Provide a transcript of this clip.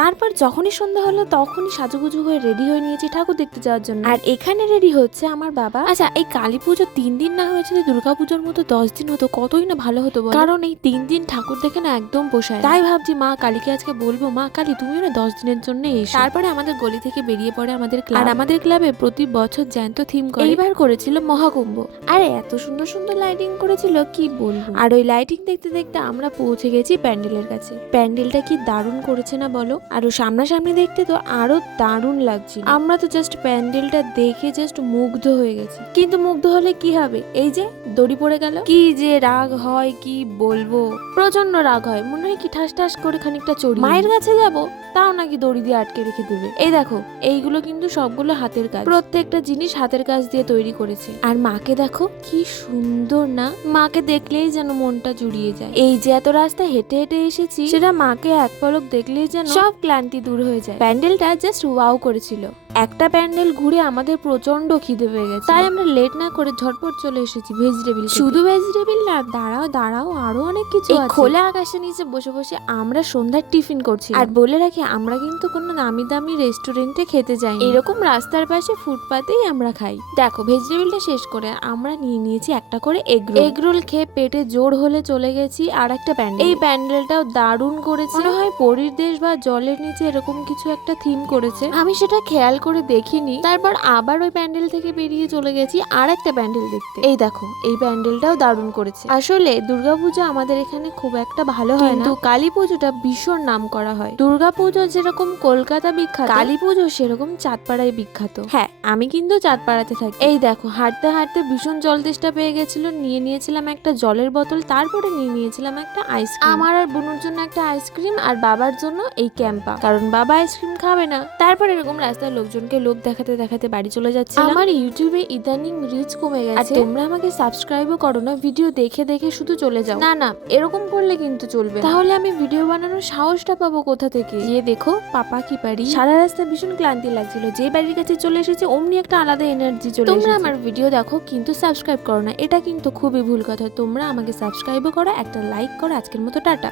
তারপর যখনই সন্ধ্যা হলো তখনই সাজুগুজু হয়ে রেডি হয়ে নিয়েছি ঠাকুর দেখতে যাওয়ার জন্য। আর এখানে রেডি হচ্ছে আমার বাবা। আচ্ছা, এই কালী পুজো 3 দিন না হয়েছে দুর্গা পুজোর মতো 10 দিন হতো, কতই না ভালো হতো। কারণ এই 3 দিন ঠাকুর দেখে না একদম পোষায়। তাই ভাবছি মা কালীকে আজকে বলবো, মা কালী তুমিও না 10 দিনের জন্য এসো। তারপরে আমাদের গলি থেকে বেরিয়ে পড়ে আমাদের ক্লাব। আর আমাদের ক্লাবে প্রতি বছর জ্যান্ত থিম করে। এইবার করেছিল মহাকুম্ভ। আর এত সুন্দর সুন্দর লাইটিং করেছিল কি বলবো। আর ওই লাইটিং দেখতে দেখতে আমরা পৌঁছে গেছি প্যান্ডেলের কাছে। প্যান্ডেলটা কি দারুণ করেছে না বলো। আর ও সামনাসামনি দেখতে তো আরো দারুণ লাগছিল। আমরা তো জাস্ট প্যান্ডেলটা দেখে জাস্ট মুগ্ধ হয়ে গেছি। কিন্তু মুগ্ধ হলে কি হবে, এই যে দড়ি পড়ে গেল, কি যে রাগ হয় কি বলবো, প্রচন্ড রাগ হয়। মনে হয় কি ঠাস ঠাস করে খানিকটা চড়ি। মায়ের কাছে যাব তাও নাকি দড়ি দিয়ে আটকে রেখে দেবে। এই দেখো এইগুলো কিন্তু সবগুলো হাতের কাজ, প্রত্যেকটা জিনিস হাতের কাজ দিয়ে তৈরি করেছে। আর মাকে দেখো কি সুন্দর না, মাকে দেখলেই যেন মনটা জুড়িয়ে যায়। এই যে এত রাস্তা হেঁটে হেঁটে এসেছি, সেটা মাকে এক পলক দেখলেই যেন সব ক্লান্তি দূর হয়ে যায়। প্যান্ডেলটা জাস্ট ওয়াও করেছিল। একটা প্যান্ডেল ঘুরে আমাদের প্রচন্ড খিদে পেয়ে গেছে, তাই আমরা লেট না করে ঝটপট চলে এসেছি ভেজিটেবিল। শুধু ভেজিটেবিল না, দাঁড়াও দাঁড়াও, আরো অনেক কিছু আছে। খোলা আকাশের নিচে বসে বসে আমরা সন্ধ্যার টিফিন করছি। আর বলে রাখি আমরা কিন্তু কোনো নামি দামি রেস্টুরেন্টে খেতে যাই, এরকম রাস্তার পাশে ফুটপাতেই আমরা খাই। দেখো ভেজিটেবিলটা শেষ করে আমরা নিয়ে নিয়েছি একটা করে এগরোল খেয়ে পেটে জোর হলে চলে গেছি আর একটা প্যান্ডেল। এই প্যান্ডেলটাও দারুণ করেছে, মনে হয় পরীর দেশ বা জলের নিচে এরকম কিছু একটা থিম করেছে, আমি সেটা খেয়াল করে দেখিনি। তারপর আবার ওই প্যান্ডেল থেকে বেরিয়ে চলে গেছি আর একটা প্যান্ডেল দেখতে। এই দেখো এই প্যান্ডেলটাও দারুণ করেছে। আসলে দুর্গাপুজো আমাদের এখানে খুব একটা ভালো হয় না, কালী পুজোটা ভীষণ নাম করা হয়। দুর্গাপুজো যেরকম কলকাতা বিখ্যাত, কালী পুজো সেরকম চাঁদপাড়ায় বিখ্যাত। হ্যাঁ, আমি কিন্তু চাঁদপাড়াতে থাকি। এই দেখো হাঁটতে হাঁটতে ভীষণ জল তেষ্টা পেয়ে গেছিল, নিয়ে নিয়েছিলাম একটা জলের বোতল, তারপরে নিয়ে নিয়েছিলাম একটা আইসক্রিম। আমার আর বোনের জন্য একটা আইসক্রিম আর বাবার জন্য এই ক্যাম্পা, কারণ বাবা আইসক্রিম খাবে না। তারপর এরকম রাস্তায় লোকজনকে লোক দেখাতে দেখাতে বাড়ি চলে যাচ্ছে। আমার ইউটিউবে ইদানিং রিচ কমে গেছে, আর তোমরা আমাকে সাবস্ক্রাইবও করো না, ভিডিও দেখে দেখে শুধু চলে যাও। না না, এরকম করলে কিন্তু চলবে, তাহলে আমি ভিডিও বানানোর সাহসটা পাবো কোথা থেকে। গিয়ে দেখো পাপা কি পারি। সারা রাস্তা ভীষণ ক্লান্তি লাগছিল, যে বাড়ির কাছে চলে এসেছে অমনি একটা আলাদা এনার্জি চলে এসেছে। তোমরা আমার ভিডিও দেখো কিন্তু সাবস্ক্রাইব করো না, এটা কিন্তু খুবই ভুল কথা। তোমরা আমাকে সাবস্ক্রাইবও করো, একটা লাইক করো। আজকের মতো টাটা।